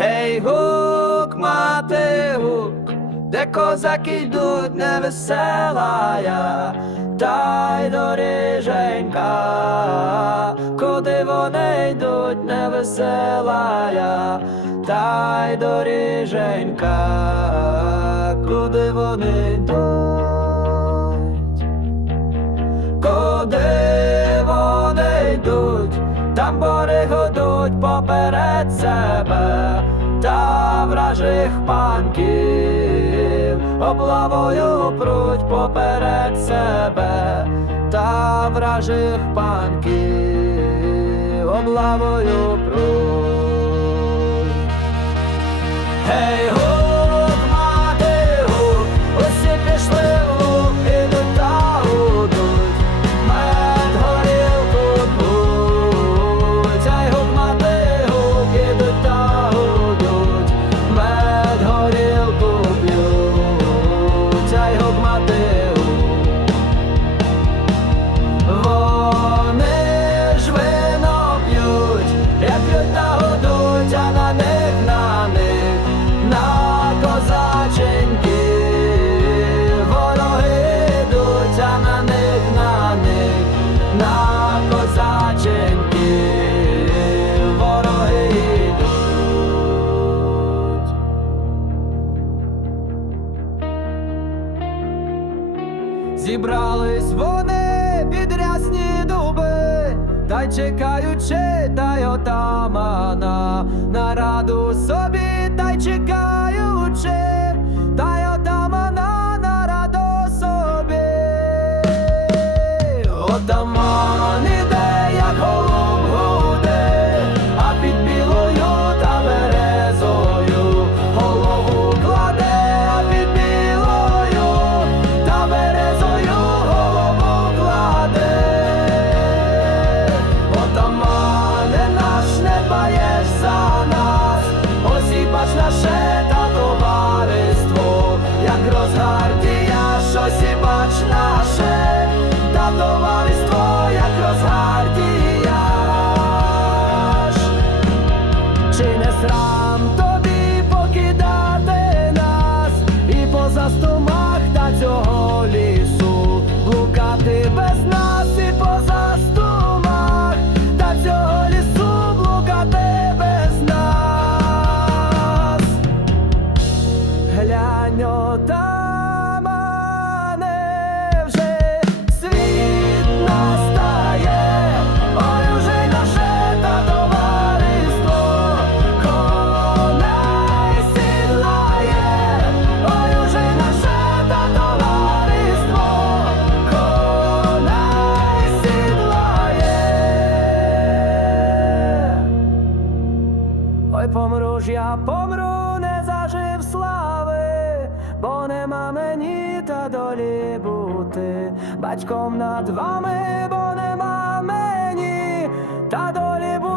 Гей, гук, мати гук, де козаки йдуть невесела я, та й доріженька, куди вони йдуть невесела я, та й доріженька, куди вони йдуть. Куди вони йдуть, там бори годуть поперед себе, та вражих панків облавою пруть поперед себе, та вражих панків облавою пруть. Зібрались вони під рясні дуби, та й чекаючи, та й отамана. На раду собі, та й чекаючи, розгардія, щось і наше, Ой, помру ж я помру, не зажив слави, бо нема мені та долі бути батьком над вами, бо нема мені та долі бути.